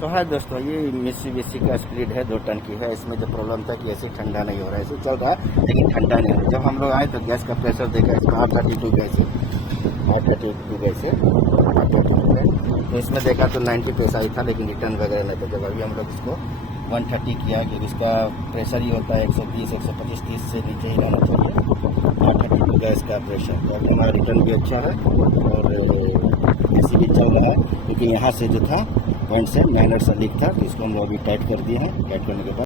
तो है दोस्तों, ये मित्सुबिशी का स्प्लिट है, 2 टन की है। इसमें जो प्रॉब्लम था कि ऐसे ठंडा नहीं हो रहा है, ऐसे चल रहा है लेकिन ठंडा नहीं हो रहा है। जब हम लोग आए तो गैस का प्रेशर देखा, इसमें 832 गैस है, 832 गैस है, 832 है। तो इसमें देखा तो 90 पैसा ही था, लेकिन रिटर्न वगैरह नहीं था। जब अभी हम लोग इसको 130 किया कि इसका प्रेशर ही होता है 120, 125, 30 से नीचे ही रहना चाहिए 832 गैस का प्रेशर। तो अभी हमारा रिटर्न भी अच्छा है और ऐसे भी चल रहा है, क्योंकि यहाँ से जो था पॉइंट से माइनर सा लीक था, तो इसको हम लोग अभी टाइट कर दिए हैं। टाइट करने के बाद